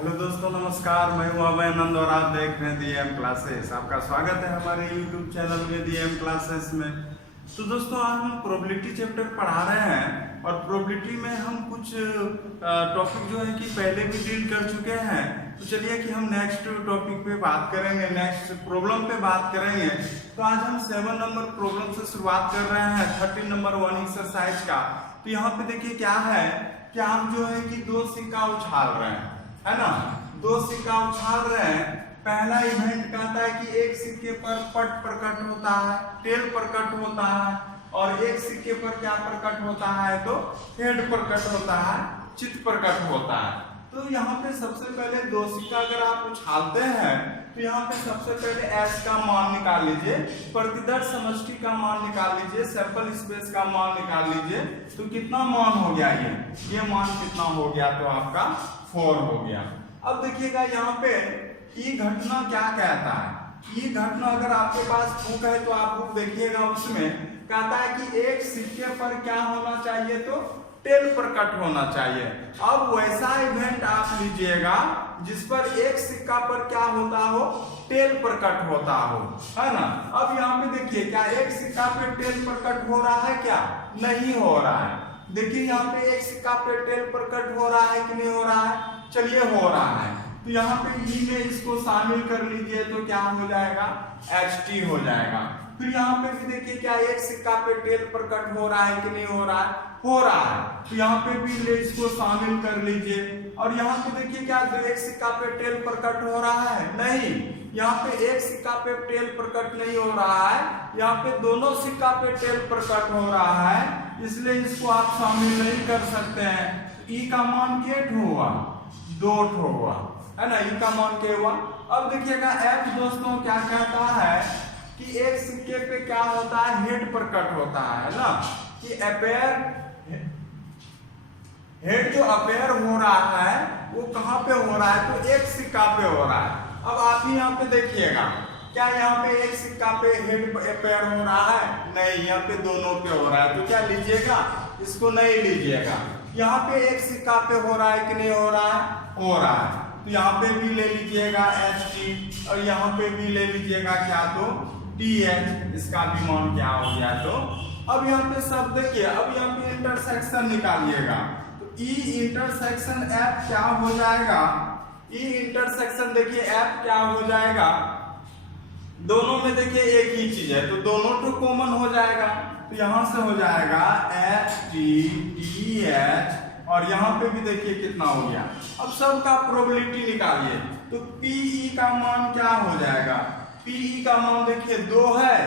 Hello दोस्तों, नमस्कार। मैं हूं अभय आनंद और आप देख रहे हैं डीएम क्लासेस। आपका स्वागत है हमारे यूट्यूब चैनल में डीएम क्लासेस में। तो दोस्तों, आज हम प्रोबेबिलिटी चैप्टर पढ़ा रहे हैं और प्रोबेबिलिटी में हम कुछ टॉपिक जो है कि पहले भी डील कर चुके हैं। तो चलिए कि हम नेक्स्ट टॉपिक पे बात करेंगे, नेक्स्ट प्रॉब्लम पे बात करेंगे। तो आज हम 7 नंबर प्रॉब्लम से शुरुआत कर रहे हैं 13 नंबर 1 एक्सरसाइज का। तो यहाँ पे देखिए क्या है कि आप जो है कि दो सिक्का उछाल रहे हैं, है ना। दो सिक्का उछाल रहे हैं। पहला इवेंट कहता है कि एक सिक्के पर पट प्रकट होता है, टेल प्रकट होता है, और एक सिक्के पर क्या प्रकट होता है तो हेड प्रकट होता है, चित्त प्रकट होता है। तो यहाँ पे सबसे पहले दो सिक्का अगर आप उछालते हैं तो यहाँ पे सबसे पहले एस का मान निकाल लीजिए, प्रतिदर्श समष्टि का मान निकाल लीजिए, सैंपल स्पेस का मान निकाल लीजिए। तो कितना मान हो गया, ये मान कितना हो गया तो आपका 4 हो गया। अब देखिएगा यहाँ पे ई घटना क्या कहता है। ई घटना अगर आपके पास बुक है तो आप बुक देखिएगा, उसमें कहता है कि एक सिक्के पर क्या होना चाहिए तो टेल प्रकट होना चाहिए। अब वैसा इवेंट आप लीजिएगा जिस पर एक सिक्का पर क्या होता हो, टेल प्रकट होता हो, है ना। अब यहाँ पे देखिए क्या एक सिक्का पे टेल प्रकट हो रहा है, क्या नहीं हो रहा है। देखिए यहाँ पे एक सिक्का पे टेल प्रकट हो रहा है कि नहीं हो रहा है, चलिए हो रहा है। तो यहाँ पे ई में इसको शामिल कर लीजिए तो क्या हो जाएगा, HT हो जाएगा। फिर यहाँ पे भी देखिए क्या एक सिक्का पे टेल प्रकट हो रहा है कि नहीं हो रहा है, हो रहा है। तो यहाँ पे भी ले इसको शामिल कर लीजिए। और यहाँ पे देखिए क्या एक सिक्का पे टेल प्रकट हो रहा है, नहीं, यहाँ पे एक सिक्का पे टेल प्रकट नहीं हो रहा है, यहाँ पे दोनों सिक्का पे टेल प्रकट हो रहा है, इसलिए इसको आप शामिल नहीं कर सकते हैं। ई का मान क्या हुआ, 2 हुआ, है ना। ई का मान क्या हुआ। अब देखिएगा एफ दोस्तों क्या कहता है कि एक सिक्के पे क्या होता है, हेड प्रकट होता है ना, कि अपेयर हेड जो अपेयर हो रहा है वो कहां पे हो रहा है तो एक सिक्का पे हो रहा है। अब आप ही यहाँ पे देखिएगा क्या यहाँ पे एक सिक्का पे हेड अपेयर हो रहा है, नहीं, यहाँ पे दोनों पे हो रहा है। तो क्या लीजिएगा, इसको नहीं लीजिएगा। यहाँ पे एक सिक्का पे हो रहा है कि नहीं हो रहा है, हो रहा है। तो यहाँ पे भी ले लीजिएगा HT और यहाँ पे भी ले लीजिएगा क्या तो TH, इसका भी मान क्या हो गया तो। अब यहाँ पे सब देखिए, अब यहाँ पे इंटरसेक्शन निकालिएगा तो E इंटरसेक्शन F क्या हो जाएगा, E इंटरसेक्शन देखिए F क्या हो जाएगा, दोनों में देखिए एक ही चीज है तो दोनों तो कॉमन हो जाएगा। तो यहां से हो जाएगा HT TH और यहाँ पे भी देखिए कितना हो गया। अब सबका प्रोबेबिलिटी निकालिए तो PE का मान क्या हो जाएगा, PE का मान देखिए 2 है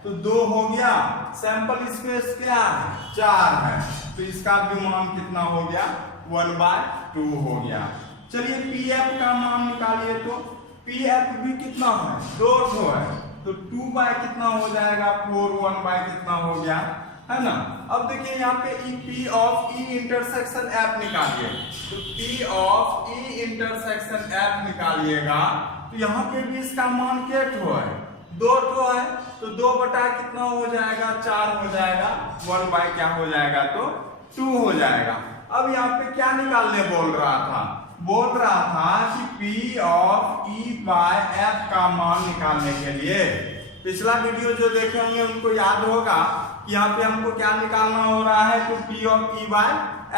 तो 2 हो गया, सैंपल स्पेस क्या है 4 है, तो इसका भी मान कितना हो गया 1/2 हो गया। चलिए PF का मान निकालिए तो PF भी कितना है 2 है तो 2 बाय कितना हो जाएगा 4, 1 बाय कितना हो गया, है ना। अब देखिए यहाँ पे P of E intersection F निकालिए तो P of E intersection F निकालिएगा तो यहाँ पे भी इसका मान क्या है 2 है तो 2 बटा कितना हो जाएगा 4 हो जाएगा, 1 बाय क्या हो जाएगा तो 2 हो जाएगा। अब यहाँ पे क्या निकालने बोल रहा था कि P of E by F का मान निकालने के लिए, पिछला वीडियो जो देखे होंगे उनको याद होगा कि यहाँ पे हमको क्या निकालना हो रहा है तो P of E by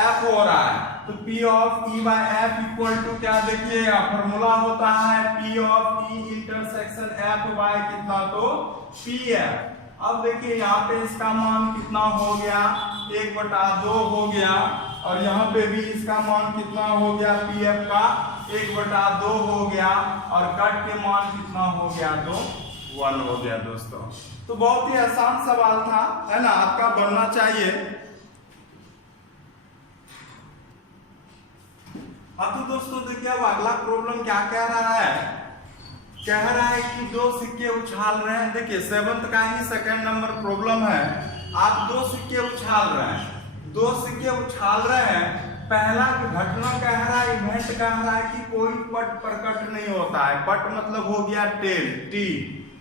F हो रहा है। तो P of E by F equal to क्या देखिएगा, फॉर्मूला होता है P of E intersection F by कितना तो PF। अब देखिए यहाँ पे इसका मान कितना हो गया 1/2 हो गया और यहाँ पे भी इसका मान कितना हो गया PF का 1/2 हो गया और कट के मान कितना हो गया तो 1 हो गया दोस्तों। तो बहुत ही आसान सवाल था, है ना, आपका बनना चाहिए। अब तो दोस्तों देखिए अब अगला प्रॉब्लम क्या कह रहा है, कह रहा है कि 2 सिक्के उछाल रहे हैं। देखिए 7th का ही 2nd नंबर प्रॉब्लम है। आप 2 सिक्के उछाल रहे हैं, 2 सिक्के उछाल रहे हैं। पहला घटना कह रहा है, इवेंट कह रहा है कि कोई पट प्रकट नहीं होता है। पट मतलब हो गया टेल, T,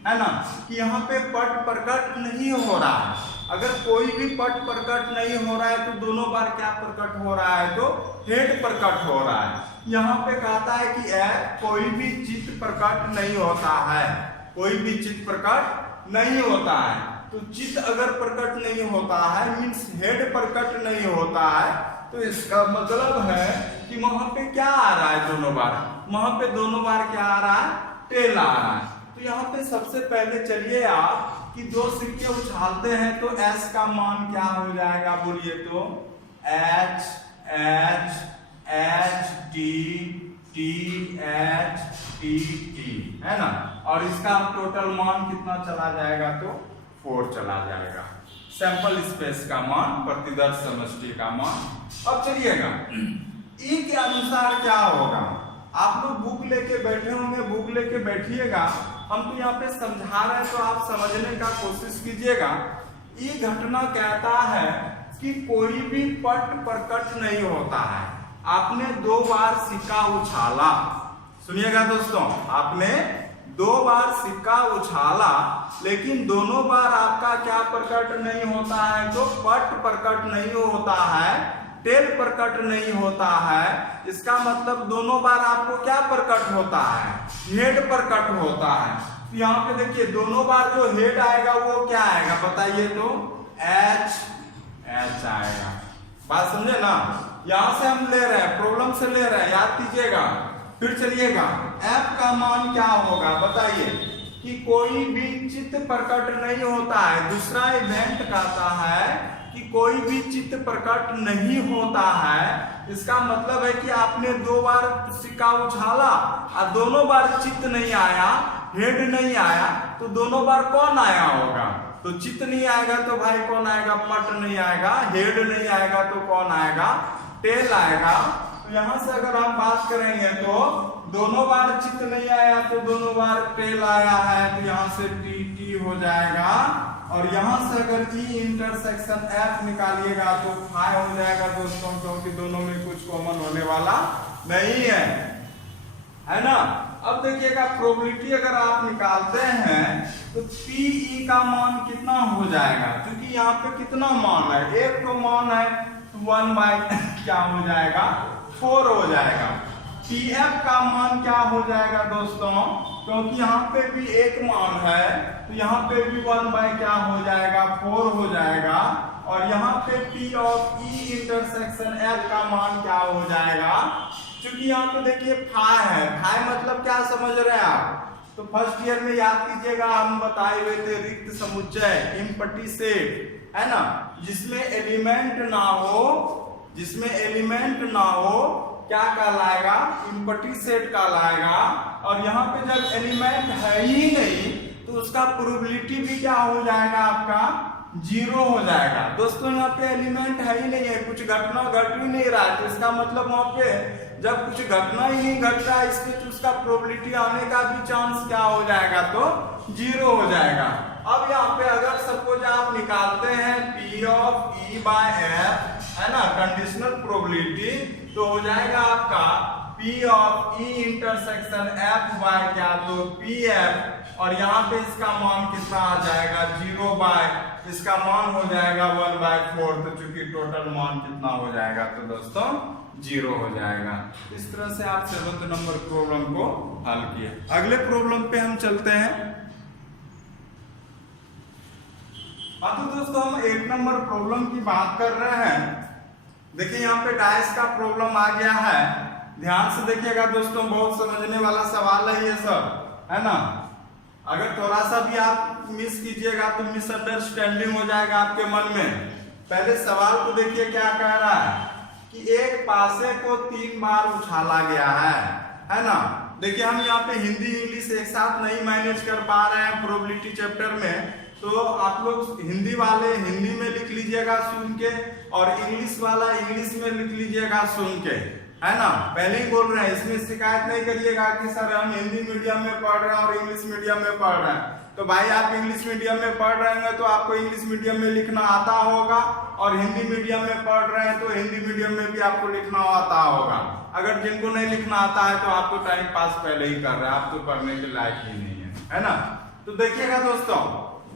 है ना, कि यहाँ पे पट प्रकट नहीं हो रहा है। अगर कोई भी पट प्रकट नहीं हो रहा है तो दोनों बार क्या प्रकट हो रहा है तो हेड प्रकट हो रहा है। यहाँ पे कहता है कि कोई भी चित्त प्रकट नहीं होता है, कोई भी चित्त प्रकट नहीं होता है। तो चित्त अगर प्रकट नहीं होता है मीन्स हेड प्रकट नहीं होता है, तो इसका मतलब है कि वहां पे क्या आ रहा है, दोनों बार, वहां पे दोनों बार क्या आ रहा है, टेल आ रहा है। तो यहाँ पे सबसे पहले चलिए आप कि दो सिक्के उछालते हैं तो एस का मान क्या हो जाएगा, बोलिए तो H H H T T H T T, है ना। और इसका टोटल मान कितना चला जाएगा, तो 4 चला जाएगा, सैंपल स्पेस का मान, प्रतिदर्श समष्टि का मान। अब चलिएगा ई के अनुसार क्या होगा, आप लोग बुक लेके बैठे होंगे, बुक लेके बैठिएगा, हम तो यहाँ पे समझा रहे हैं तो आप समझने का कोशिश कीजिएगा। ये घटना कहता है कि कोई भी पट प्रकट नहीं होता है। आपने 2 बार सिक्का उछाला, सुनिएगा दोस्तों, आपने 2 बार सिक्का उछाला, लेकिन दोनों बार आपका क्या प्रकट नहीं होता है, तो पट प्रकट नहीं होता है, टेल प्रकट नहीं होता है। इसका मतलब दोनों बार आपको क्या प्रकट होता है, हेड प्रकट होता है। तो यहाँ पे देखिए दोनों बार जो हेड आएगा वो क्या आएगा, बताइए तो एच एच आएगा। बात समझे ना, यहां से हम ले रहे हैं, प्रॉब्लम से ले रहे हैं, याद कीजिएगा। फिर चलिएगा एफ का मान क्या होगा, बताइए कि कोई भी चित्त प्रकट नहीं होता है। दूसरा इवेंट कहता है कि कोई भी चित्त प्रकट नहीं होता है। इसका मतलब है कि आपने 2 बार सिक्का उछाला और दोनों बार चित्त नहीं आया, हेड नहीं आया, तो दोनों बार कौन आया होगा, तो चित्त नहीं आएगा तो भाई कौन आएगा, पट नहीं आएगा, हेड नहीं आएगा तो कौन आएगा, टेल आएगा। तो यहां से अगर हम बात करेंगे तो दोनों बार चित्त नहीं आया तो दोनों बार टेल आया है, तो यहां से टी टी हो जाएगा। और यहां से अगर ई इंटरसेक्शन एफ निकालिएगा तो 5 हो जाएगा दोस्तों, क्योंकि दोनों में कुछ कॉमन होने वाला नहीं है ना। अब देखिएगा प्रोबेबिलिटी अगर आप निकालते हैं तो पीई का मान कितना हो जाएगा, क्योंकि यहाँ पे कितना मान है, एक तो मान है, 1 बाय क्या हो जाएगा, 4 हो जाएगा। पीएफ का मान क्या हो जाएगा दोस्तों, क्योंकि यहाँ पे भी एक मान है तो यहाँ पे भी 1 बाय क्या हो जाएगा, 4 हो जाएगा। और यहाँ पे P of E intersection F का मान क्या हो जाएगा, क्योंकि यहाँ पे देखिए फाई है, फाई मतलब क्या समझ रहे हैं आप, तो फर्स्ट ईयर में याद कीजिएगा हम बताए हुए थे रिक्त समुच्चय इम्पटी सेट, है ना, जिसमें एलिमेंट ना हो, जिसमें एलिमेंट ना हो क्या कहलाएगा, इम्पटी सेट कहलाएगा। और यहाँ पे जब एलिमेंट है ही नहीं तो उसका प्रोबेबिलिटी भी क्या हो जाएगा, आपका 0 हो जाएगा। दोस्तों यहाँ पे एलिमेंट है ही नहीं है, कुछ घटना घट ही नहीं रहा है, तो इसका मतलब वहां पे जब कुछ घटना ही नहीं घट रहा है इसके, तो उसका प्रोबेबिलिटी आने का भी चांस क्या हो जाएगा, तो 0 हो जाएगा। अब यहाँ पे अगर सपोज आप निकालते हैं P of E by F, है ना, कंडीशनल प्रोबेबिलिटी, तो हो जाएगा आपका P of E intersection F by क्या, तो पी एफ। और यहाँ पे इसका मान कितना आ जाएगा, 0 बाय, इसका मान हो जाएगा 1 बाय 4। तो चूंकि टोटल मान कितना हो जाएगा, तो दोस्तों 0 हो जाएगा। इस तरह से आप 7th नंबर प्रॉब्लम को हल किए। अगले प्रॉब्लम पे हम चलते हैं। हाँ तो दोस्तों हम 8 नंबर प्रॉब्लम की बात कर रहे हैं। देखिए यहाँ पे डाइस का प्रॉब्लम आ गया है, ध्यान से देखिएगा दोस्तों, बहुत समझने वाला सवाल है ये सब, है ना। अगर थोड़ा सा भी आप मिस कीजिएगा तो मिसअंडरस्टैंडिंग हो जाएगा आपके मन में। पहले सवाल को देखिए क्या कह रहा है कि एक पासे को 3 बार उछाला गया है ना। देखिए हम यहाँ पे हिंदी इंग्लिश एक साथ नहीं मैनेज कर पा रहे हैं प्रोबेबिलिटी चैप्टर में, तो आप लोग हिंदी वाले हिंदी में लिख लीजिएगा सुन के, और इंग्लिश वाला इंग्लिश में लिख लीजिएगा सुन के, है ना। पहले ही बोल रहे हैं, इसमें शिकायत नहीं करिएगा कि सर हम हिंदी मीडियम में पढ़ रहे हैं और इंग्लिश मीडियम में पढ़ रहे हैं। तो भाई आप इंग्लिश मीडियम में पढ़ रहे हैं तो आपको इंग्लिश मीडियम में लिखना आता होगा, और हिंदी मीडियम में पढ़ रहे हैं तो हिंदी मीडियम में भी आपको लिखना आता होगा। अगर जिनको नहीं लिखना आता है तो आपको टाइम पास पहले ही कर रहे हैं, आप तो पढ़ने के लायक ही नहीं है ना। तो देखिएगा दोस्तों,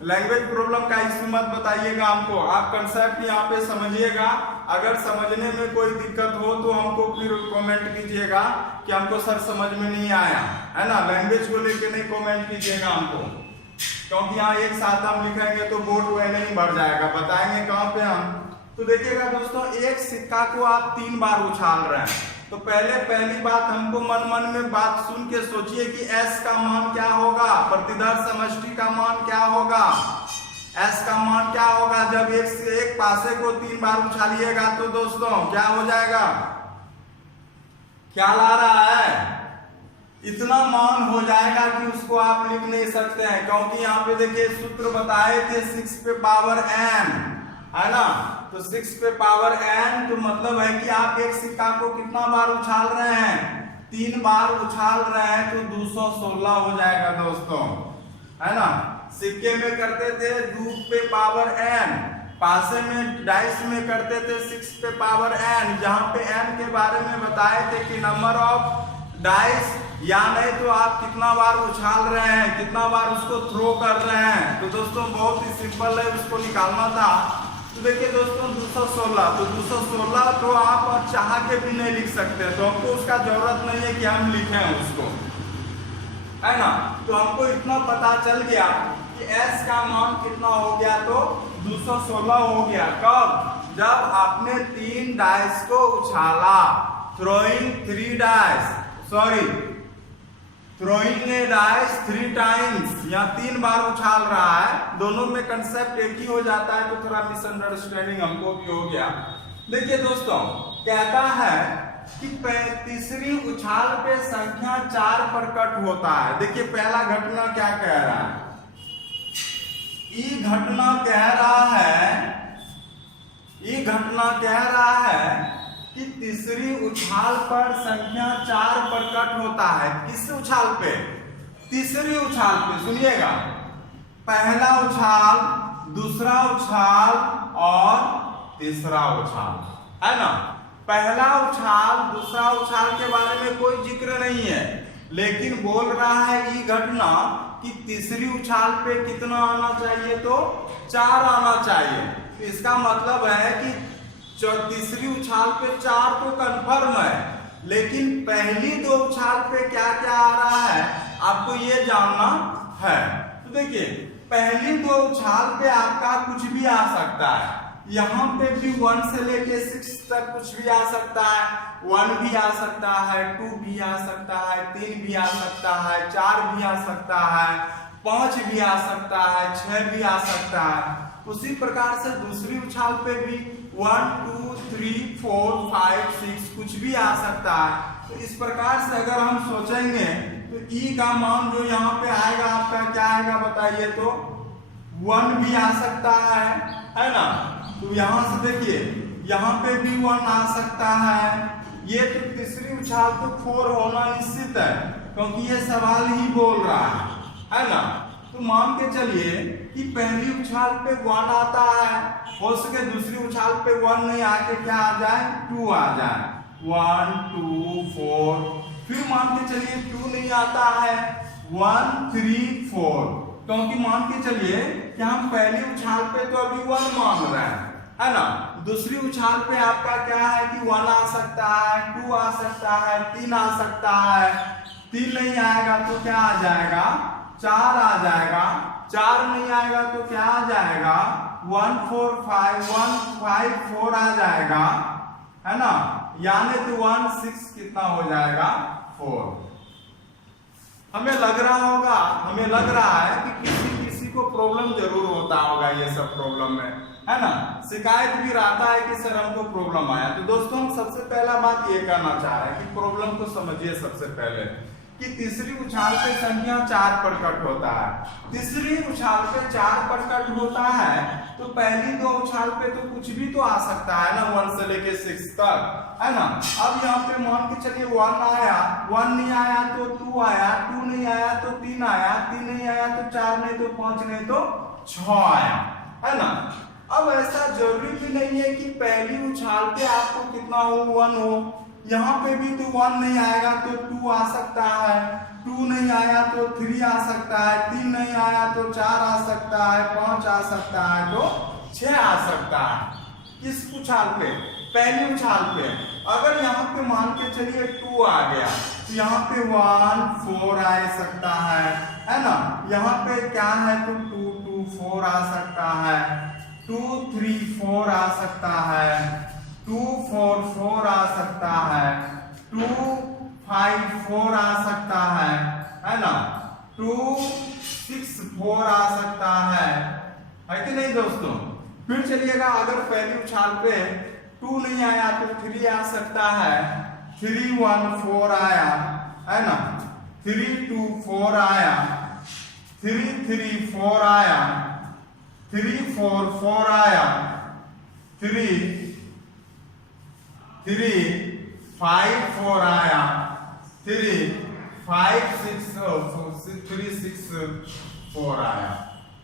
लैंग्वेज प्रॉब्लम का इश्यू मत बताइएगा हमको, आप कंसेप्ट यहाँ पे समझिएगा। अगर समझने में कोई दिक्कत हो तो हमको फिर कमेंट कीजिएगा कि हमको सर समझ में नहीं आया, है ना। लैंग्वेज को लेके नहीं कमेंट कीजिएगा हमको, क्योंकि यहाँ एक साथ हम लिखेंगे तो बोर्ड वह नहीं भर जाएगा। बताएंगे कहाँ पे हम। तो देखिएगा दोस्तों, एक सिक्का को आप 3 बार उछाल रहे हैं, तो पहली बात हमको मन में बात सुन के सोचिए कि S का मान क्या होगा, प्रतिदर्श समष्टि का मान क्या होगा, S का मान क्या होगा। जब एक पासे को 3 बार उछालिएगा तो दोस्तों क्या हो जाएगा, ख्याल आ रहा है, इतना मान हो जाएगा कि उसको आप लिख नहीं सकते हैं, क्योंकि यहाँ पे देखिए सूत्र बताए थे 6 पे पावर n, है ना। तो 6 पे पावर n, तो मतलब है कि आप एक सिक्का को कितना बार उछाल रहे हैं, 3 बार उछाल रहे हैं, तो 216 हो जाएगा दोस्तों, है ना। सिक्के में करते थे 2 पे पावर n, पासे में डाइस में करते थे 6 पे पावर n, जहां पे n के बारे में बताए थे कि नंबर ऑफ डाइस, या नहीं तो आप कितना बार उछाल रहे हैं, कितना बार उसको थ्रो कर रहे हैं। तो दोस्तों बहुत ही सिंपल है, उसको निकालना था। तो देखिए दोस्तों 216, तो 216 तो आप चाह के भी नहीं लिख सकते, तो हमको उसका जरूरत नहीं है कि हम लिखें उसको, है ना। तो हमको इतना पता चल गया कि S का मान कितना हो गया, तो 216 हो गया। कब, जब आपने 3 डाइस को उछाला, throwing 3 dice, sorry throwing a dice 3 times, या 3 बार उछाल रहा है, दोनों में कंसेप्ट एक ही हो जाता है, तो थोड़ा मिसअंडरस्टैंडिंग हमको भी हो गया। देखिए दोस्तों, कहता है कि तीसरी उछाल पे संख्या 4 पर कट होता है। देखिए पहला घटना क्या कह रहा है, ये घटना कह रहा है कि तीसरी उछाल पर संख्या 4 पर कट होता है। किस उछाल पे, तीसरी उछाल पे। सुनिएगा, पहला उछाल, दूसरा उछाल और तीसरा उछाल, है ना। पहला उछाल, दूसरा उछाल के बारे में कोई जिक्र नहीं है, लेकिन बोल रहा है ये घटना कि तीसरी उछाल पे कितना आना चाहिए, तो 4 आना चाहिए। तो इसका मतलब है कि तीसरी उछाल पे 4 तो कंफर्म है, लेकिन पहली 2 उछाल पे क्या क्या आ रहा है आपको ये जानना है। तो देखिए पहली 2 उछाल पे आपका कुछ भी आ सकता है, यहाँ पे भी 1 से लेके 6 तक कुछ भी आ सकता है, 1 भी आ सकता है, 2 भी आ सकता है, 3 भी आ सकता है, 4 भी आ सकता है, 5 भी आ सकता है, 6 भी आ सकता है। उसी प्रकार से दूसरी उछाल पे भी 1 2 3 4 5 6 कुछ भी आ सकता है। तो इस प्रकार से अगर हम सोचेंगे तो ई का मान जो यहाँ पे आएगा आपका क्या आएगा बताइए, तो 1 भी आ सकता है ना। तो यहाँ से देखिए यहाँ पे भी 1 आ सकता है। ये तो तीसरी उछाल तो 4 होना निश्चित है, क्योंकि ये सवाल ही बोल रहा है ना। तो मान के चलिए कि पहली उछाल पे 1 आता है, हो सके दूसरी उछाल पे 1 नहीं आके क्या आ जाए, 2 आ जाए, 1 2 4। फिर मान के चलिए 2 नहीं आता है, 1 3 4, क्योंकि मान के चलिए कि हम पहली उछाल पे तो अभी 1 मान रहे हैं, है ना। दूसरी उछाल पे आपका क्या है कि 1 आ सकता है, 2 आ सकता है, 3 आ सकता है। 3 नहीं आएगा तो क्या आ जाएगा, 4 आ जाएगा। 4 नहीं आएगा तो क्या आ जाएगा, 1 4 5 1 5 4 आ जाएगा, है ना। यानी तो 1 6 कितना हो जाएगा, 4। हमें लग रहा है कि किसी को प्रॉब्लम जरूर होता होगा ये सब प्रॉब्लम में, है ना। शिकायत भी रहता है कि सर हमको प्रॉब्लम आया। तो दोस्तों हम सबसे पहला बात ये करना चाह रहे हैं कि प्रॉब्लम को समझिए सबसे पहले, कि तीसरी उछाल पे संख्या 4 पर कट होता है। तीसरी उछाल पे 4 पर कट होता है, तो पहली 2 उछाल पे तो कुछ भी तो आ सकता है ना, 1 से लेके 6 तक, है ना। अब यहाँ पे मान के चलिए 1 आया, 1 नहीं आया तो 2 आया, 2 नहीं आया तो 3 आया, 3 नहीं आया तो 4 नहीं तो 5 नहीं तो 6 आया, है ना। अब ऐसा जरूरी भी नहीं है कि पहली उछाल पे आपको कितना हो, 1 हो। यहाँ पे भी तो 1 नहीं आएगा तो 2 आ सकता है, 2 नहीं आया तो 3 आ सकता है, 3 नहीं आया तो 4 आ सकता है, 5 आ सकता है तो 6 आ सकता है। किस उछाल पे, पहली उछाल पे। अगर यहाँ पे मान के चलिए 2 आ गया तो यहाँ पे 1 4 आ सकता है ना। यहाँ पे क्या है तो 2 2 4 आ सकता है, 2 3 4 आ सकता है, 2 4 4 आ सकता है, 2 5 4 आ सकता है ना, 2 6 4 आ सकता है कि नहीं दोस्तों। फिर चलिएगा अगर पहली उछाल पे 2 नहीं आया तो 3 आ सकता है, 3 1 4 आया है ना, 3 2 4 आया, 3 3 4 आया, 3 4 4 आया, 3 5 4 आया, 3 5 6 3 6 4 आया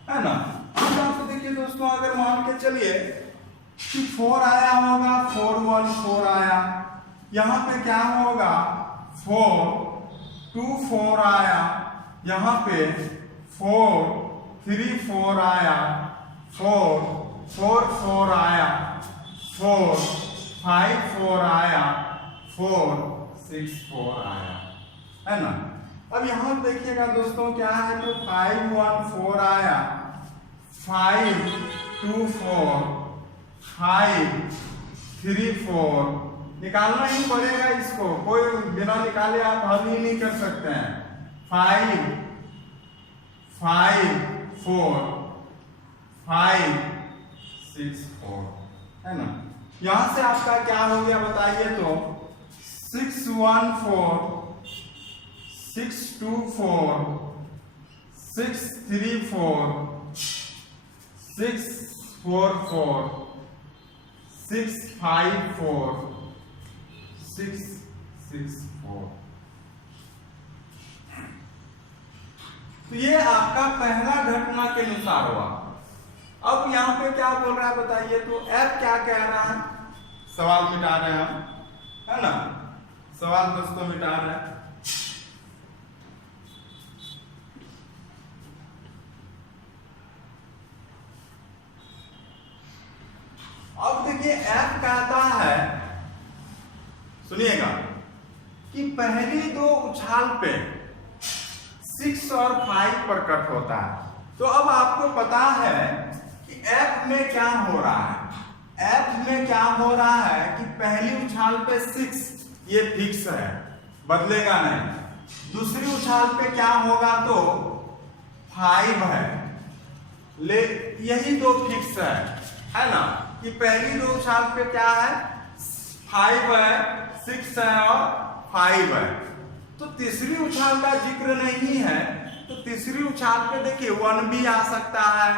है ना। अब आपको देखिए दोस्तों अगर मान के चलिए कि 4 आया होगा, 4 1 4 आया, यहाँ पे क्या होगा 4 2 4 आया, यहाँ पे 4 3 4 आया, 4 4 4 आया, 4 5 4 आया, 4 6 4 आया है ना। अब यहाँ देखिएगा दोस्तों क्या है तो 5 1 4 आया, 5 2 4 5 3 4 निकालना ही पड़ेगा इसको, कोई बिना निकाले आप हल ही नहीं कर सकते हैं। 5 5 4 5 6 4 है ना। यहां से आपका क्या हो गया बताइए तो 6 1 4 6 2 4 6 3 4 6 4 4 6 5 4 6 6 4। तो ये आपका पहला घटना के अनुसार हुआ। अब यहाँ पे क्या बोल रहा है बताइए तो F क्या कह रहा है, सवाल मिटा रहे हैं हम है ना, सवाल दोस्तों मिटा रहे हैं। अब देखिए F कहता है, सुनिएगा कि पहली 2 उछाल पे 6 और 5 पर कट होता है। तो अब आपको पता है कि F में क्या हो रहा है, F में क्या हो रहा है कि पहली उछाल पे 6 ये फिक्स है, बदलेगा नहीं। दूसरी उछाल पे क्या होगा तो 5 है, ले यही 2 फिक्स है ना, कि पहली 2 उछाल पे क्या है 5 है, 6 है और 5 है। तो तीसरी उछाल का जिक्र नहीं है, तो तीसरी उछाल पे देखिए 1 भी आ सकता है,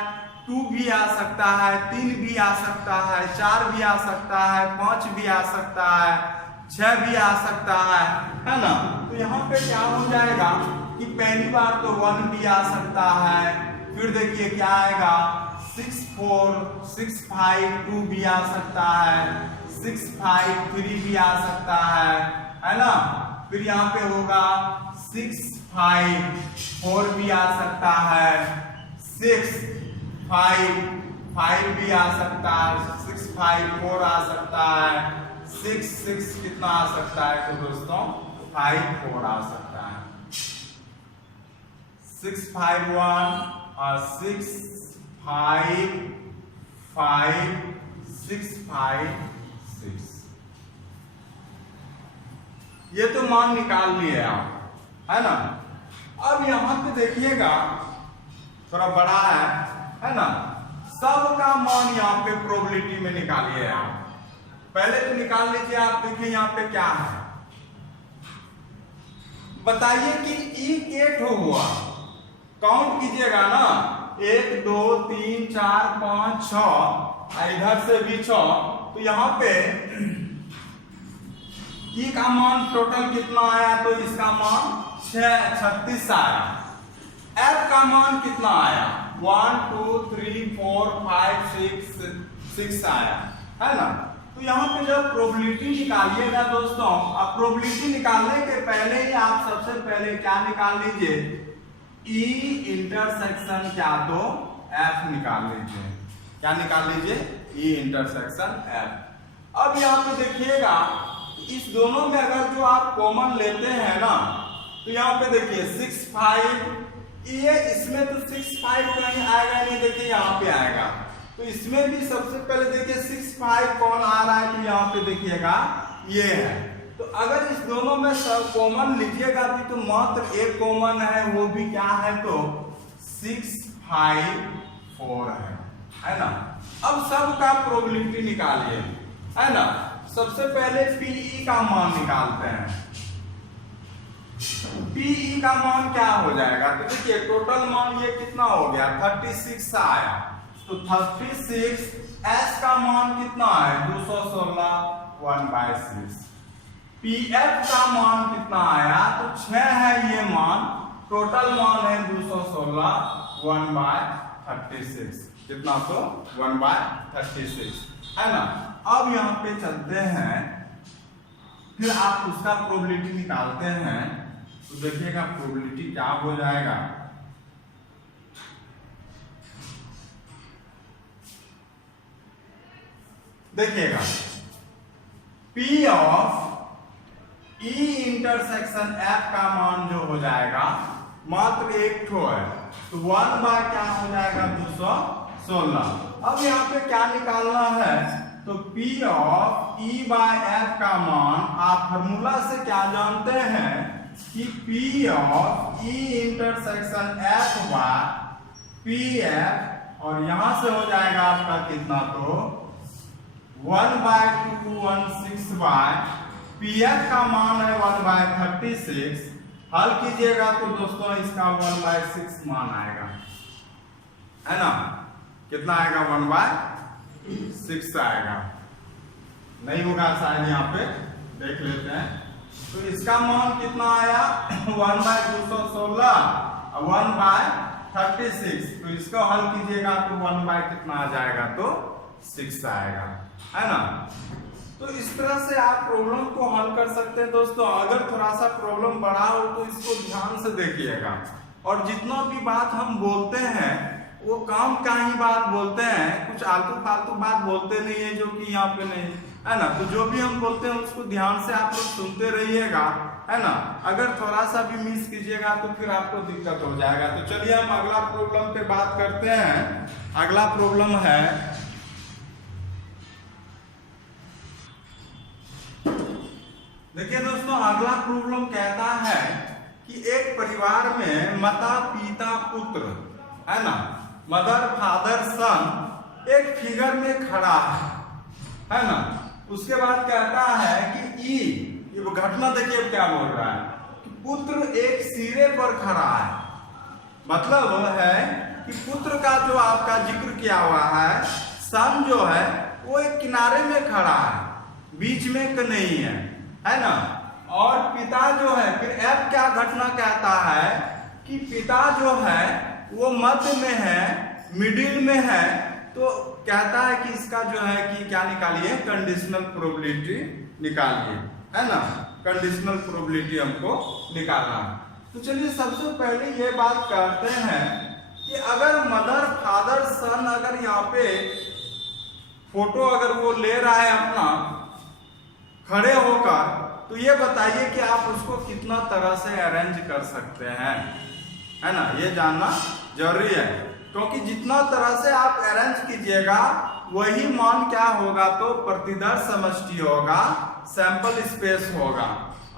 2 भी आ सकता है, 3 भी आ सकता है, 4 भी आ सकता है, 5 भी आ सकता है, 6 भी आ सकता है ना। तो यहाँ पे क्या हो जाएगा कि पहली बार तो 1 भी आ सकता है, फिर देखिए क्या आएगा 6 4 6 5 2 भी आ सकता है, 6 5 3 भी आ सकता है ना। फिर यहाँ पे होगा 6 5 4 भी आ सकता है, 6 5 5 भी आ सकता है, 6 5 4 आ सकता है, 6 6 कितना आ सकता है तो दोस्तों 5 4 आ सकता है, 6 5 1 और 6 5 5 6 5 6। ये तो मान निकाल लिए आप है ना। अब यहां पे देखिएगा थोड़ा बड़ा है ना, सबका मान यहाँ पे प्रोबेबिलिटी में निकालिए आप। पहले तो निकाल लीजिए आप, देखिए यहाँ पे क्या है बताइए कि ई के ठो हुआ, काउंट कीजिएगा ना 1 2 3 4 5 6, इधर से भी 6, तो यहाँ पे ई का मान टोटल कितना आया तो इसका मान 36 आया। एफ का मान कितना आया 1 2 3 4 5 6 आया है ना। तो यहाँ पे जब प्रोबेबिलिटी निकालिएगा दोस्तों, अब प्रोबेबिलिटी निकालने के पहले ही आप सबसे पहले क्या निकाल लीजिए, ई इंटरसेक्शन क्या तो एफ निकाल लीजिए। क्या निकाल लीजिए, ई इंटरसेक्शन एफ। अब यहाँ पे देखिएगा इस दोनों में अगर जो आप कॉमन लेते हैं ना, तो यहाँ पे देखिए 6 5, ये इसमें तो 6 5 कहीं आएगा नहीं, देखिए यहाँ पे आएगा। तो इसमें भी सबसे पहले देखिए 6 5 कौन आ रहा है, तो यहाँ पे देखिएगा ये है। तो अगर इस दोनों में सब कॉमन लीजिएगा तो मात्र एक कॉमन है, वो भी क्या है, तो 6 5 4 है ना। अब सब का प्रोबेबिलिटी निकालिए, है ना। सबसे पहले पीई का मान निकालते हैं। पीई का मान क्या हो जाएगा, तो देखिए टोटल मान ये कितना हो गया, 36 आया। तो 36, एस का मान कितना है, 216 1/6। पीएफ का मान कितना आया, तो 6 है ये मान, टोटल मान है 216 1/36, कितना, तो 1/36, है ना। अब यहाँ पे चलते हैं, फिर आप उसका प्रोबेबिलिटी निकालते हैं, तो देखिएगा प्रोबेबिलिटी क्या हो जाएगा। देखिएगा P of E intersection F का मान जो हो जाएगा मात्र एक ठो है, तो 1 बाय क्या हो जाएगा, 216। अब यहाँ पे क्या निकालना है, तो P of E by F का मान आप फॉर्मूला से क्या जानते हैं कि P of E intersection F by PF, और यहां से हो जाएगा आपका कितना, तो 1/216 बाय PF का मान है 1/36। हल कीजिएगा तो दोस्तों इसका 1/6 मान आएगा, है ना। कितना आएगा, 1/6 आएगा। नहीं होगा शायद, यहाँ पे देख लेते हैं। तो इसका मान कितना आया, 1/216 और 1/36। तो इसको हल कीजिएगा तो 1 कितना आ जाएगा, तो 6 आएगा, है ना। तो इस तरह से आप प्रॉब्लम को हल कर सकते हैं दोस्तों। अगर थोड़ा सा प्रॉब्लम बड़ा हो तो इसको ध्यान से देखिएगा, और जितना भी बात हम बोलते हैं वो काम का ही बात बोलते हैं, कुछ आलतू फालतू बात बोलते नहीं है जो कि यहाँ पे नहीं, है ना। तो जो भी हम बोलते हैं उसको ध्यान से आप लोग सुनते रहिएगा, है ना। अगर थोड़ा सा भी मिस कीजिएगा तो फिर आपको दिक्कत हो जाएगा। तो चलिए हम अगला प्रॉब्लम पे बात करते हैं। अगला प्रॉब्लम है, देखिए दोस्तों, अगला प्रॉब्लम कहता है कि एक परिवार में माता पिता पुत्र, है ना, मदर फादर सन एक फिगर में खड़ा है ना। उसके बाद कहता है कि ये घटना देखिए क्या बोल रहा है कि पुत्र एक सिरे पर खड़ा है। मतलब है कि पुत्र का जो आपका जिक्र किया हुआ है, सन जो है वो एक किनारे में खड़ा है, बीच में नहीं है ना। और पिता जो है, फिर एफ क्या घटना कहता है कि पिता जो है वो मध्य में है, मिडिल में है। तो कहता है कि इसका जो है कि क्या निकालिए, कंडीशनल प्रोबेबिलिटी निकालिए, है ना। कंडीशनल प्रोबेबिलिटी हमको निकालना। तो चलिए सबसे पहले ये बात करते हैं कि अगर मदर फादर सन, अगर यहाँ पे फोटो अगर वो ले रहा है अपना खड़े होकर, तो ये बताइए कि आप उसको कितना तरह से अरेंज कर सकते हैं, है ना। ये जानना जरूरी है, क्योंकि जितना तरह से आप अरेंज कीजिएगा वही मान क्या होगा, तो प्रतिदर्श समष्टि होगा, सैंपल स्पेस होगा।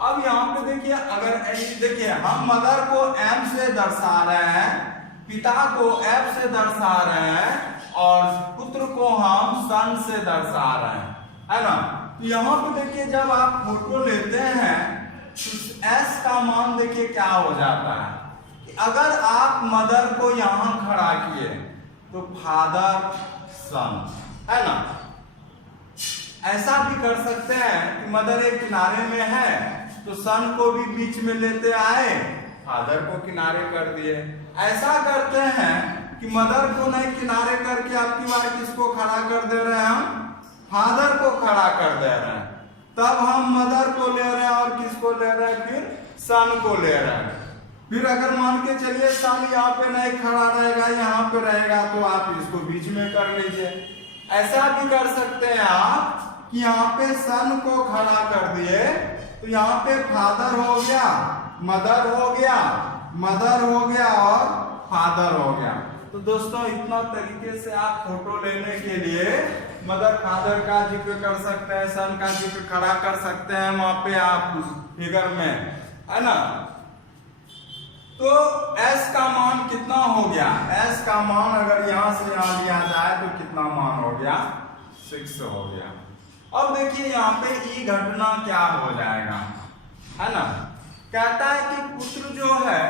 अब यहाँ पे देखिए, अगर देखिए हम मदर को M से दर्शा रहे हैं, पिता को F से दर्शा रहे हैं, और पुत्र को हम सन से दर्शा रहे हैं, है ना। तो यहाँ पे देखिए जब आप फोटो लेते हैं तो S का मान देखिए क्या हो जाता है कि अगर आप मदर को यहाँ खड़ा किए तो फादर सन, है ना। ऐसा भी कर सकते हैं कि मदर एक किनारे में है तो सन को भी बीच में लेते आए, फादर को किनारे कर दिए। ऐसा करते हैं कि मदर को नहीं किनारे करके आपकी बार किसको खड़ा कर दे रहे हैं, हम फादर को खड़ा कर दे रहे हैं। तब हम मदर को ले रहे हैं और किसको ले रहे हैं, फिर सन को ले रहे हैं। फिर अगर मान के चलिए सन यहाँ पे नहीं खड़ा रहेगा, यहाँ पे रहेगा, तो आप इसको बीच में कर लीजिए। ऐसा भी कर सकते हैं आप कि यहाँ पे सन को खड़ा कर दिए तो यहाँ पे फादर हो गया, मदर हो गया, मदर हो गया और फादर हो गया। तो दोस्तों इतना तरीके से आप फोटो लेने के लिए मदर फादर का जिक्र कर सकते हैं, सन का जिक्र खड़ा कर सकते हैं वहां पे आप फिगर में, है ना। तो s का मान कितना हो गया, s का मान अगर यहां से यहां लिया जाए तो कितना मान हो गया, 6 हो गया। अब देखिए यहाँ पे ई घटना क्या हो जाएगा, है ना। कहता है कि पुत्र जो है,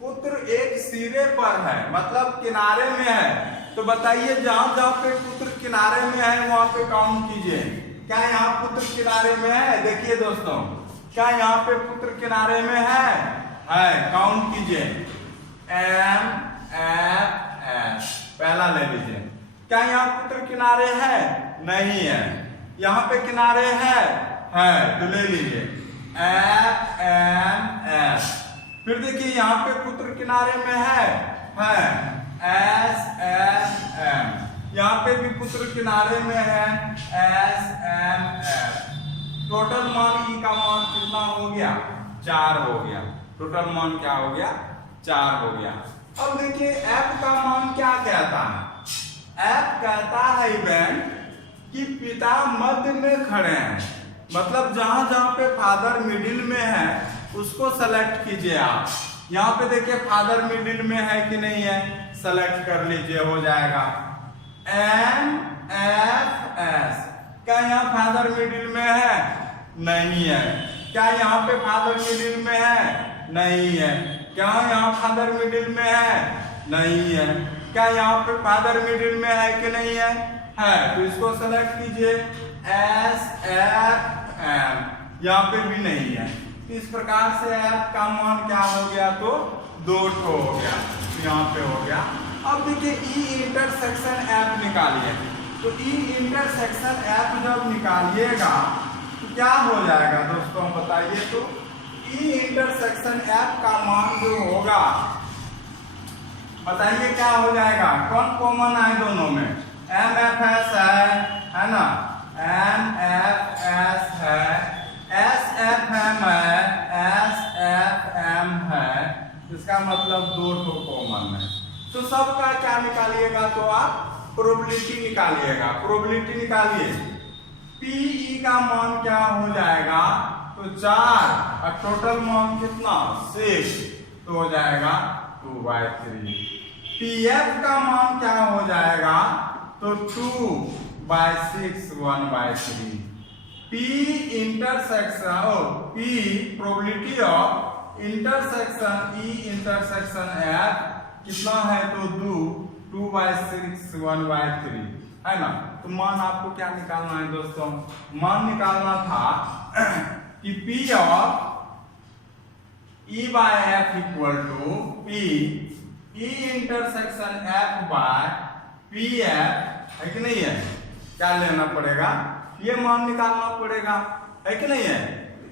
पुत्र एक सिरे पर है, मतलब किनारे में है। तो बताइए जहां जहां पे पुत्र किनारे में है वहां पे काउंट कीजिए। क्या यहाँ पुत्र किनारे में है? देखिए दोस्तों, क्या यहाँ पे पुत्र किनारे में है? काउंट कीजिए, M F S, पहला ले लीजिए। क्या यहाँ पुत्र किनारे है? नहीं है। यहाँ पे किनारे है तो ले लीजिए F M S। फिर देखिए यहाँ पे पुत्र किनारे में है S S M। यहाँ पे भी पुत्र किनारे में है S M S। टोटल मान ई का मान कितना हो गया? 4 हो गया। टोटल मान क्या हो गया? 4 हो गया। अब देखिए F का मान क्या कहता है? F कहता है बहन कि पिता मध्य में खड़े हैं, मतलब जहां जहां पे फादर मिडिल में है उसको सेलेक्ट कीजिए आप। यहाँ पे देखिए फादर मिडिल में है कि नहीं है, सेलेक्ट कर लीजिए, हो जाएगा M F S। क्या यहाँ फादर मिडिल में है? नहीं है। क्या यहाँ पे फादर मिडिल में है? नहीं है। क्या यहाँ फादर मिडिल में है? नहीं है। क्या यहाँ पे फादर मिडिल में है कि नहीं है? तो इसको सेलेक्ट कीजिए S F M। यहाँ पे भी नहीं है। इस प्रकार से F का मान क्या हो गया? तो 2 हो गया, यहाँ पे हो गया। अब देखिए E इंटरसेक्शन F निकालिए। तो E इंटरसेक्शन F जब निकालिएगा तो क्या हो जाएगा दोस्तों बताइए। तो E इंटरसेक्शन F का मान जो होगा बताइए क्या हो जाएगा? कौन कॉमन है दोनों में? M F S है ना, M F S है, S F M है, S F M है। इसका मतलब 2 कॉमन है। तो सबका क्या निकालिएगा? तो आप प्रोबेबिलिटी निकालिएगा। प्रोबेबिलिटी निकालिए। PE का मान क्या हो जाएगा? तो 4 और टोटल मान कितना? 6, तो हो जाएगा 2/3। PF का मान क्या हो जाएगा? तो 2/6, 1/3। P intersection P probability of intersection E intersection F कितना है? तो 2/6, 1/3, है ना। तो मान आपको क्या निकालना है दोस्तों? मान निकालना था कि P of E/F equal to P E intersection F by PF, है कि नहीं है। क्या लेना पड़ेगा? ये मान निकालना पड़ेगा, है कि नहीं है।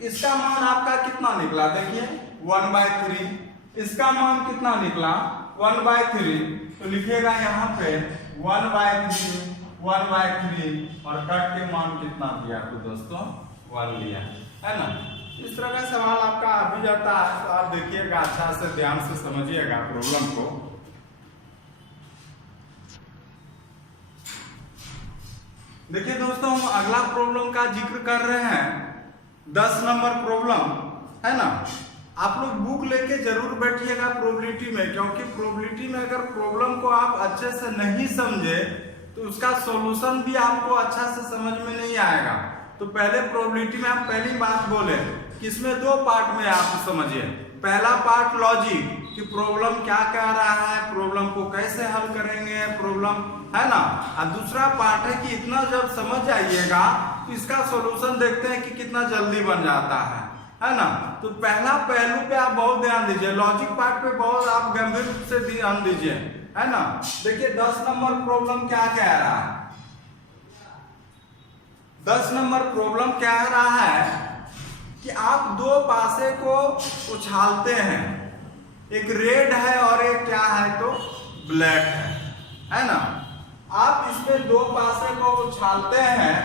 इसका मान आपका कितना निकला? देखिए 1/3। इसका मान कितना निकला? 1/3। तो लिखिएगा यहाँ पे 1/3, 1/3 और कट के मान कितना दिया? तो दोस्तों 1 लिया, है ना। इस तरह का सवाल आपका आ भी जाता है, तो आप देखिएगा, अच्छा से ध्यान से समझिएगा प्रॉब्लम को। देखिए दोस्तों, हम अगला प्रॉब्लम का जिक्र कर रहे हैं, 10 नंबर प्रॉब्लम, है ना। आप लोग बुक लेके जरूर बैठिएगा प्रोबेबिलिटी में, क्योंकि प्रोबेबिलिटी में अगर प्रॉब्लम को आप अच्छे से नहीं समझे तो उसका सॉल्यूशन भी आपको अच्छा से समझ में नहीं आएगा। तो पहले प्रोबेबिलिटी में हम पहली बात बोले कि इसमें 2 पार्ट में आप समझिए। पहला पार्ट लॉजिक कि प्रॉब्लम क्या कह रहा है, प्रॉब्लम को कैसे हल करेंगे, प्रॉब्लम, है ना। और दूसरा पार्ट है कि इतना जब समझ जाइएगा तो इसका सॉल्यूशन देखते हैं कि कितना जल्दी बन जाता है ना। तो पहला पहलू पे आप बहुत ध्यान दीजिए, लॉजिक पार्ट पे बहुत आप गंभीर रूप से ध्यान दीजिए, है ना। देखिए 10 नंबर प्रॉब्लम क्या कह रहा है? 10 नंबर प्रॉब्लम कह रहा है कि आप 2 पासे को उछालते हैं, एक रेड है और एक क्या है? तो ब्लैक है ना। आप इसमें 2 पासे को उछालते हैं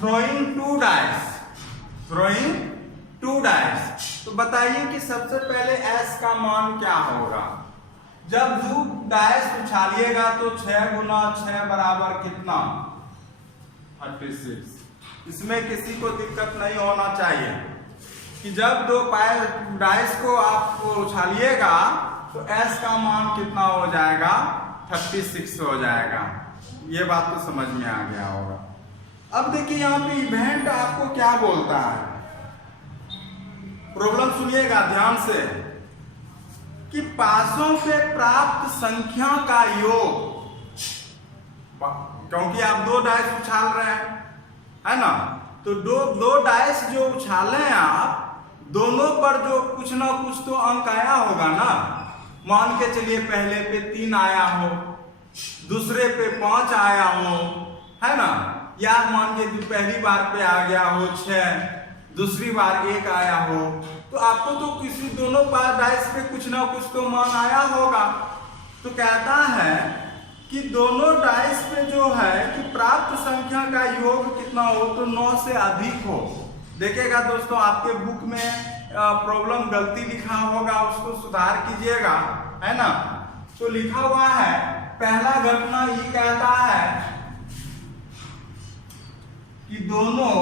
throwing two dice, throwing two dice। तो बताइए कि सबसे पहले s का मान क्या होगा। जब दो डाइस उछालिएगा तो 6 गुना 6 बराबर कितना 36। इसमें किसी को दिक्कत नहीं होना चाहिए कि जब दो डाइस को आप उछालिएगा तो s का मान कितना हो जाएगा 36 हो जाएगा। ये बात तो समझ में आ गया होगा। अब देखिए यहाँ पे इवेंट आपको क्या बोलता है, प्रॉब्लम सुनिएगा ध्यान से कि पासों पे प्राप्त संख्या का योग, क्योंकि आप दो डाइस उछाल रहे हैं है ना, तो दो डाइस जो उछाले आप दोनों पर जो कुछ ना कुछ तो अंक आया होगा ना। मान के चलिए पहले पे 3 आया हो, दूसरे पे 5 आया हो, है ना, या मान के पहली बार पे आ गया हो 6, दूसरी बार 1 आया हो, तो आपको तो किसी दोनों डाइस पे कुछ ना कुछ तो मान आया होगा। तो कहता है कि दोनों डाइस पे जो है कि प्राप्त संख्या का योग कितना हो तो 9 से अधिक हो। देखिएगा दोस्तों आपके बुक में प्रॉब्लम गलती लिखा होगा, उसको सुधार कीजिएगा, है ना। तो लिखा हुआ है पहला घटना ये कहता है कि दोनों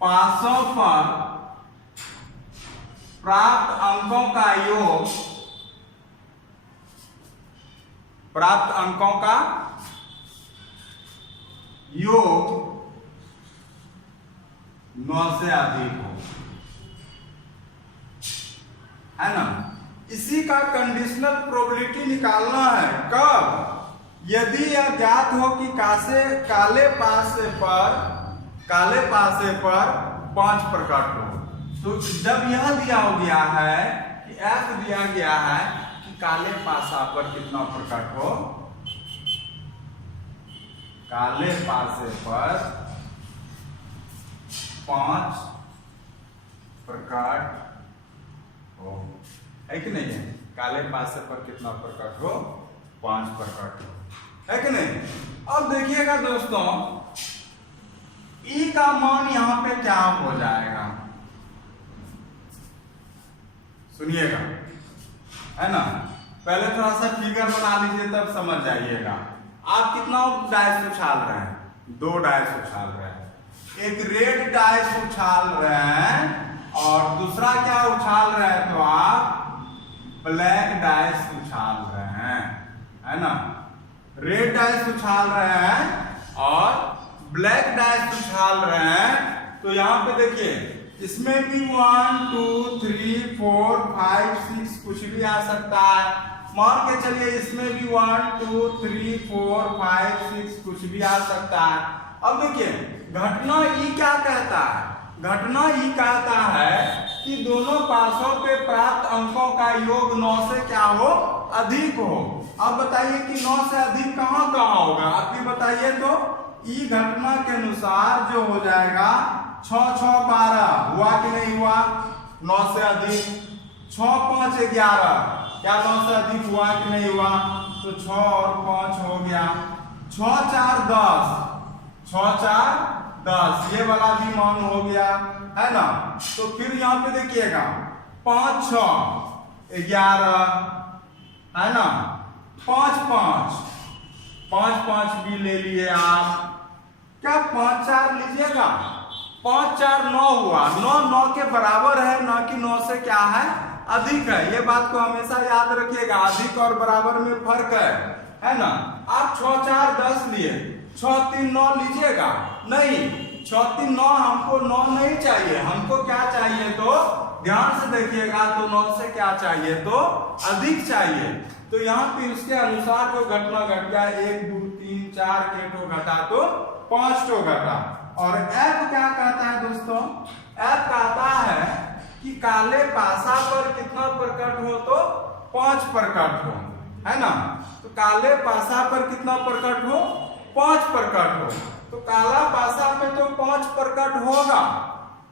पासों पर प्राप्त अंकों का योग, प्राप्त अंकों का योग 9 से अधिक हो, है ना। इसी का कंडीशनल प्रोबेबिलिटी निकालना है। कब? यदि यह ज्ञात हो कि काले पासे पर 5 प्रकट हो। तो जब यह दिया हो गया है कि f दिया गया है कि काले पासा पर कितना प्रकट हो, काले पासे पर 5 प्रकट हो, है कि नहीं है। काले पासे पर कितना प्रकट हो 5 प्रकट हो, है कि नहीं। अब देखिएगा दोस्तों ई का मान यहां पे क्या हो जाएगा, सुनिएगा, है ना। पहले थोड़ा सा फिगर बना लीजिए तब समझ जाइएगा। आप कितना डाइस उछाल रहे हैं? 2 डाइस उछाल रहे हैं। एक रेड डाइस उछाल रहे हैं और दूसरा क्या उछाल रहे हैं, तो आप ब्लैक डाइस उछाल रहे हैं, है ना। रेड डाइस उछाल रहे हैं और ब्लैक डाइस उछाल रहे हैं। तो यहां पे देखिए इसमें भी 1 2 3 4 5 6 कुछ भी आ सकता है। मान के चलिए इसमें भी 1 2 3 4 5 6 कुछ भी आ सकता है। अब देखिए घटना ई क्या कहता है, घटना ई कहता है कि दोनों पासों पे प्राप्त अंकों का योग 9 से क्या हो, अधिक हो। अब बताइए कि 9 से अधिक कहां होगा, आप ही बताइए। तो ई घटना के अनुसार जो हो जाएगा 6 6 12 हुआ कि नहीं हुआ, 9 से अधिक। 6 5 11 क्या 9 से अधिक हुआ कि नहीं हुआ, तो 6 और 5 हो गया। 6 4 10, 6 4 10 ये वाला भी मान हो गया, है ना। तो फिर यहाँ पे देखिएगा 5 6 11, है ना। 5 5 5 5 भी ले लिए आप, क्या 5 4 लीजिएगा, 5 4 9 हुआ। 9 9 के बराबर है, ना कि 9 से क्या है, अधिक है। ये बात को हमेशा याद रखिएगा, अधिक और बराबर में फर्क है ना। आप 6 4 10 लिए, 6 3 9 लीजिएगा, नहीं 6 3 9 हमको 9 नहीं चाहिए, हमको क्या चाहिए, तो ध्यान से देखिएगा, तो 9 से क्या चाहिए, तो अधिक चाहिए। तो यहाँ पे उसके अनुसार जो घटना घट गया 1 2 3 4 के तो घटा तो 5 तो घटा। और F क्या कहता है दोस्तों, F कहता है कि काले पासा पर कितना प्रकट हो, तो 5 प्रकट हो, है ना। तो काले पासा पर कितना प्रकट हो, 5 प्रकट हो। तो काला पासा पे तो 5 प्रकट होगा,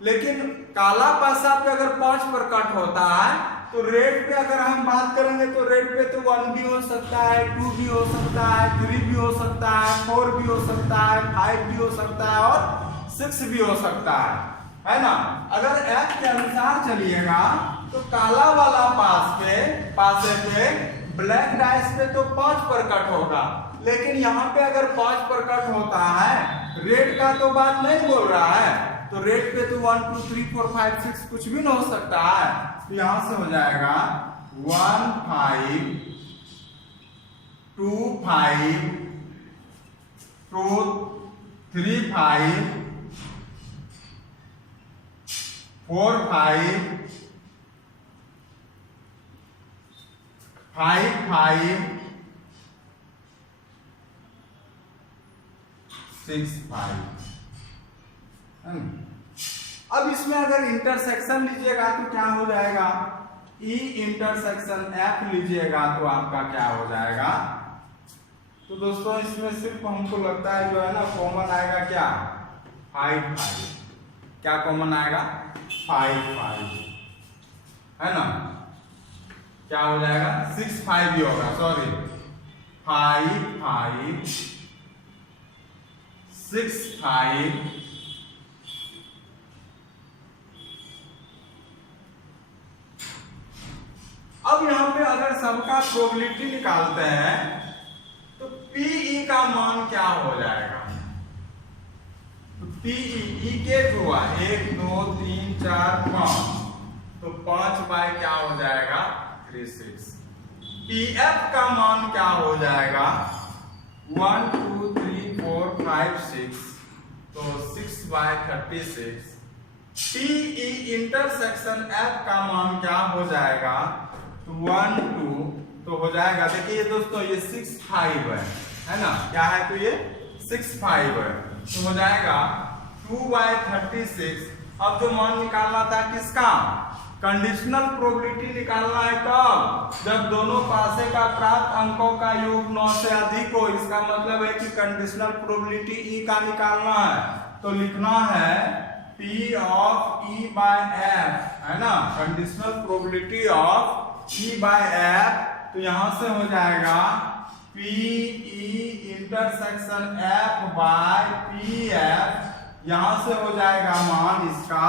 लेकिन काला पासा पे अगर 5 प्रकट होता है तो रेट पे अगर हम बात करेंगे तो रेट पे तो 1 भी हो सकता है, 2 भी हो सकता है, 3 भी हो सकता है, 4 भी हो सकता है, 5 भी हो सकता है और 6 भी हो सकता है ना। अगर F के अनुसार चलिएगा तो काला वाला पासे पे ब्लैक डाइस पे तो 5 पर कट होगा, लेकिन यहाँ पे अगर 5 पर कट होता है, रेट का तो बात नहीं बोल रहा है, तो रेट पे तो 1 2 3 4 5 6 कुछ भी ना हो सकता है। तो यहां से हो जाएगा 1 5 2 5 2 3 5 4 5 5 5 6 5। अब इसमें अगर इंटरसेक्शन लीजिएगा तो क्या हो जाएगा, ई इंटरसेक्शन एफ लीजिएगा तो आपका क्या हो जाएगा। तो दोस्तों इसमें सिर्फ हमको लगता है जो है ना कॉमन आएगा क्या 5 5, क्या कॉमन आएगा 5 5 है ना, क्या हो जाएगा 6 5 भी होगा, सॉरी 5 5 6 5 अब यहां पे अगर सबका प्रोबेबिलिटी निकालते हैं तो पीई का मान क्या हो जाएगा। तो पीई के हुआ 1 2 3 4 5, तो 5 बाय क्या हो जाएगा 3 6। पीएफ का मान क्या हो जाएगा 1 2 3 4 5 6, तो 6 बाय 36। पीई इंटरसेक्शन एफ का मान क्या हो जाएगा 1 2, तो हो जाएगा देखिए दोस्तों ये 6 5 है ना, क्या है तो ये 6 5 है, तो हो जाएगा 2 बाय 36। अब जो मान निकालना था किसका, कंडीशनल प्रोबेबिलिटी निकालना है कब, जब दोनों पासे का प्राप्त अंकों का योग 9 से अधिक हो। इसका मतलब है कि कंडीशनल प्रोबेबिलिटी ई का निकालना है, तो लिखना है P of E by F है ना, conditional probability of E by F। तो यहां से हो जाएगा P E intersection F by P F, यहां से हो जाएगा मान इसका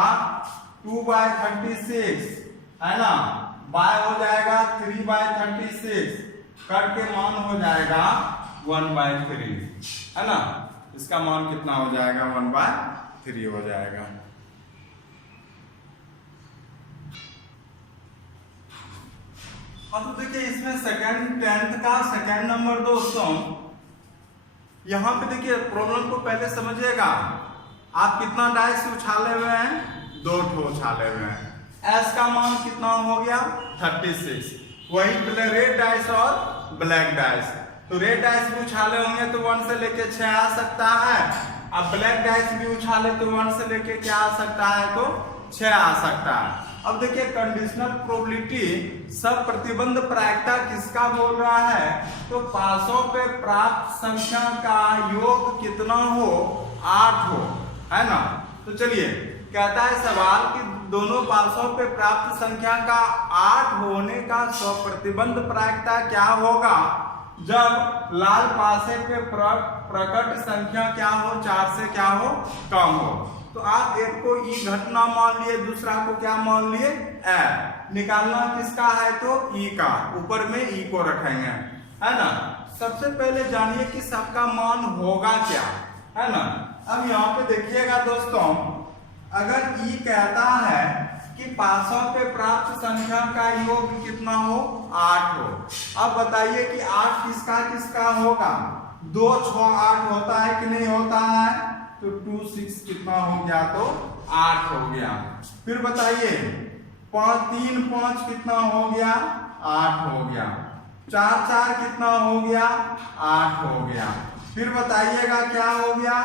2 बाय 36 है ना, बाय हो जाएगा 3 बाय 36, कट के मान हो जाएगा 1 बाय 3 है ना, इसका मान कितना हो जाएगा 1 बाय 3 हो जाएगा। अब तो देखिए इसमें सेकंड 10th का सेकंड नंबर दोस्तों, यहां पे देखिए प्रॉब्लम को पहले समझिएगा। आप कितना डाइस उछाले हुए हैं, 2 ठो उछाले हुए हैं। एस का मान कितना हो गया 36, वही रेड डाइस और ब्लैक डाइस, तो रेड डाइस भी उछाले होंगे तो 1 से लेके 6 आ सकता है, अब ब्लैक डाइस भी उछाले तो 1 से लेके क्या आ सकता है तो 6 आ सकता है। अब देखिए कंडीशनल प्रोबेबिलिटी सब प्रतिबंध प्रायिकता किसका बोल रहा है, तो पासों पे प्राप्त संख्या का योग कितना हो 8 हो है ना। तो चलिए कहता है सवाल कि दोनों पासों पे प्राप्त संख्या का 8 होने का स्वप्रतिबंध प्रायिकता क्या होगा जब लाल पासे पे प्रकट संख्या क्या हो 4 से क्या हो कम हो। तो आप एक को ई घटना मान लिए, दूसरा को क्या मान लिए एफ, निकालना किसका है तो ई का, ऊपर में ई को रखेंगे है ना। सबसे पहले जानिए कि सबका मान होगा क्या है ना। अब यहाँ पे देखिएगा दोस्तों, अगर ई कहता है कि पासों पे प्राप्त संख्या का योग कितना हो 8 हो, अब बताइए कि 8 किसका किसका होगा, 2 6 8 होता है कि नहीं होता है, तो 2 6 कितना हो गया तो 8 हो गया। फिर बताइए 3 5 कितना हो गया 8 हो गया, 4 4 कितना हो गया 8 हो गया। फिर बताइएगा क्या हो गया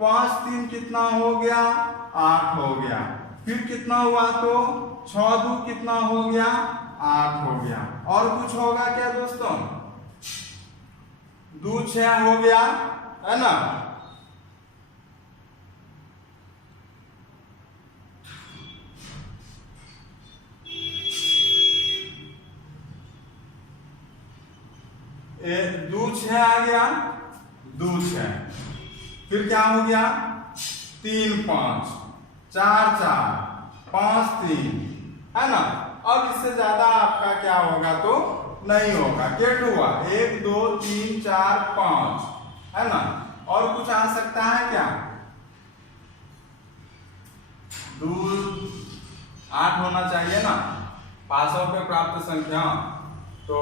5 3 कितना हो गया 8 हो गया। फिर कितना हुआ तो 6 2 कितना हो गया 8 हो गया। और कुछ होगा क्या दोस्तों, 2 6 हो गया है ना। 2 6 आ गया, 2 6, फिर क्या हो गया 3 5, 4 4, 5 3, है ना। अब इससे ज्यादा आपका क्या होगा तो नहीं होगा। क्या हुआ 1 2 3 4 5, है ना। और कुछ आ सकता है क्या, 2 8 होना चाहिए ना, पासों पे प्राप्त संख्या। तो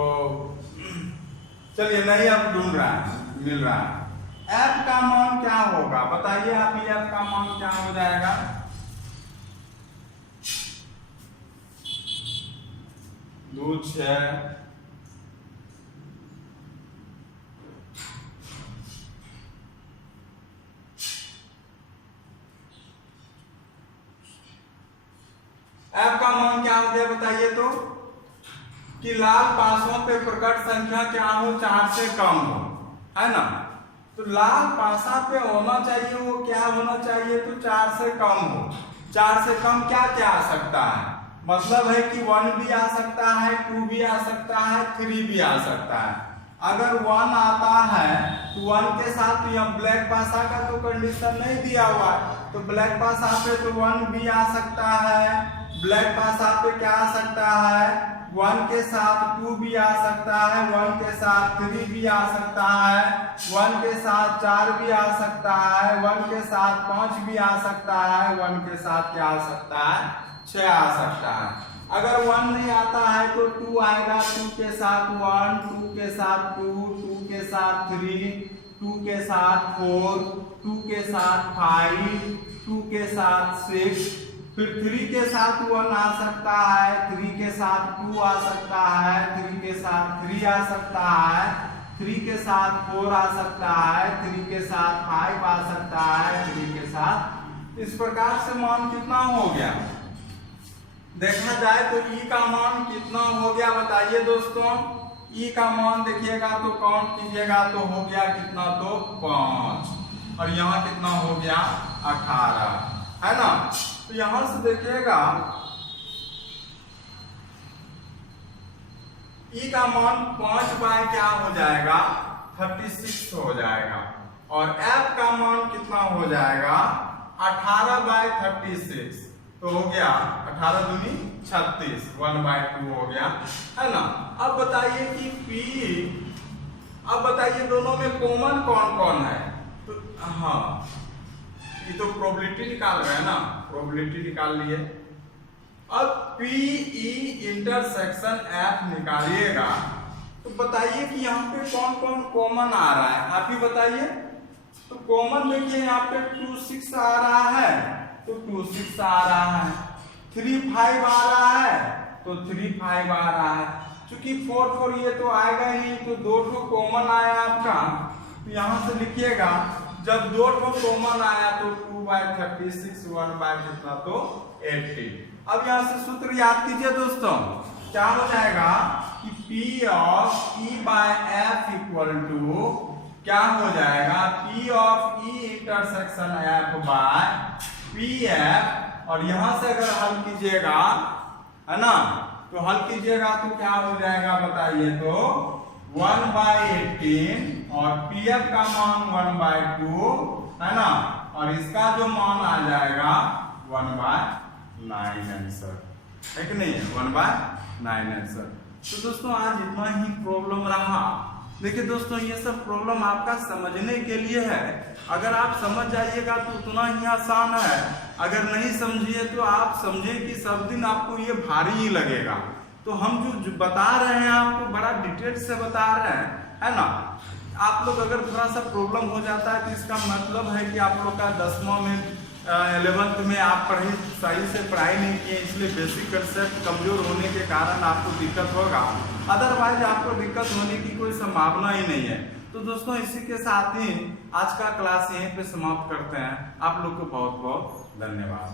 चलिए नहीं अब ढूंढ रहा है, मिल रहा है। f का मान क्या होगा बताइए आप, ये f का मान क्या हो जाएगा, 2 6, f का मान क्या हो गया बताइए तो, कि लाल पासों पे प्रकट संख्या क्या हो 4 से कम हो, है ना। तो लाल पासा पे होना चाहिए वो क्या होना चाहिए तो 4 से कम हो। 4 से कम क्या क्या आ सकता है, मतलब है कि 1 भी आ सकता है, 2 भी आ सकता है, 3 भी आ सकता है। अगर 1 आता है तो 1 के साथ तो यहाँ ब्लैक पासा का तो कंडीशन नहीं दिया हुआ है, तो ब्लैक पासा पे तो 1 भी आ सकता है। ब्लैक पासा पे क्या आ सकता है, 1 के साथ 2 भी आ सकता है, 1 के साथ 3 भी आ सकता है, 1 के साथ 4 भी आ सकता है, 1 के साथ 5 भी आ सकता है, 1 के साथ क्या आ सकता है 6 आ सकता है। अगर 1 नहीं आता है तो 2 आएगा, 2 के साथ 1, 2 के साथ 2, 2 के साथ 3, 2 के साथ 4, 2 के साथ 5, 2 के साथ 6, फिर 3 के साथ 1 आ सकता है, 3 के साथ 2 आ सकता है, 3 के साथ 3 आ सकता है, 3 के साथ 4 आ सकता है, 3 के साथ 5 आ सकता है, 3 के साथ। इस प्रकार से मान कितना हो गया, देखा जाए तो ई का मान कितना हो गया बताइए दोस्तों। ई का मान देखिएगा तो काउंट कीजिएगा तो हो गया कितना तो 5, और यहाँ कितना हो गया 18, है ना। तो यहां से देखिएगा ई का मान 5 बाय क्या हो जाएगा 36 हो जाएगा, और f का मान कितना हो जाएगा 18 बाय 36, तो हो गया 18 दूनी 36, 1/2 हो गया, है ना। अब बताइए कि p, अब बताइए दोनों में कॉमन कौन कौन है, तो हाँ ये तो प्रोबेबिलिटी निकाल रहे हैं ना, प्रोबेबिलिटी निकाल लिए। अब पी ई इंटरसेक्शन एफ निकालिएगा तो बताइए कि यहाँ पे कौन कौन कॉमन आ रहा है, आप ही बताइए। तो कॉमन देखिए यहाँ पे 2 6 आ रहा है, तो 2 6 आ रहा है, 3 5 आ रहा है, तो 3 5 आ रहा है। चूंकि 4 4 ये तो आएगा ही, तो 2 कॉमन आया आपका, तो यहाँ से लिखिएगा जब 2 कॉमन आया तो 2/36, 1 कितना तो 80। अब यहाँ से सूत्र याद कीजिए दोस्तों, क्या हो जाएगा कि P of E by F equal to क्या हो जाएगा, P of E intersection F by PF, और यहाँ से अगर हल कीजिएगा, है ना, तो हल कीजिएगा तो क्या हो जाएगा बताइए तो 1/18, और PF का मान 1/2, है ना, और इसका जो मान आ जाएगा 1/9 आंसर, है कि नहीं, 1/9 आंसर। तो दोस्तों आज इतना ही प्रॉब्लम रहा। देखिए दोस्तों ये सब प्रॉब्लम आपका समझने के लिए है, अगर आप समझ जाइएगा तो उतना ही आसान है, अगर नहीं समझिए तो आप समझिए कि सब दिन आपको ये भारी ही लगेगा। तो हम जो बता रहे हैं आपको बड़ा डिटेल से बता रहे हैं, है ना। आप लोग अगर थोड़ा सा प्रॉब्लम हो जाता है तो इसका मतलब है कि आप लोग का 10वां में 11th में आप सही से पढ़ाई नहीं किए, इसलिए बेसिक कंसेप्ट कमजोर होने के कारण आपको दिक्कत होगा, अदरवाइज आपको दिक्कत होने की कोई संभावना ही नहीं है। तो दोस्तों इसी के साथ ही आज का क्लास यहीं पे समाप्त करते हैं। आप लोग को बहुत बहुत धन्यवाद।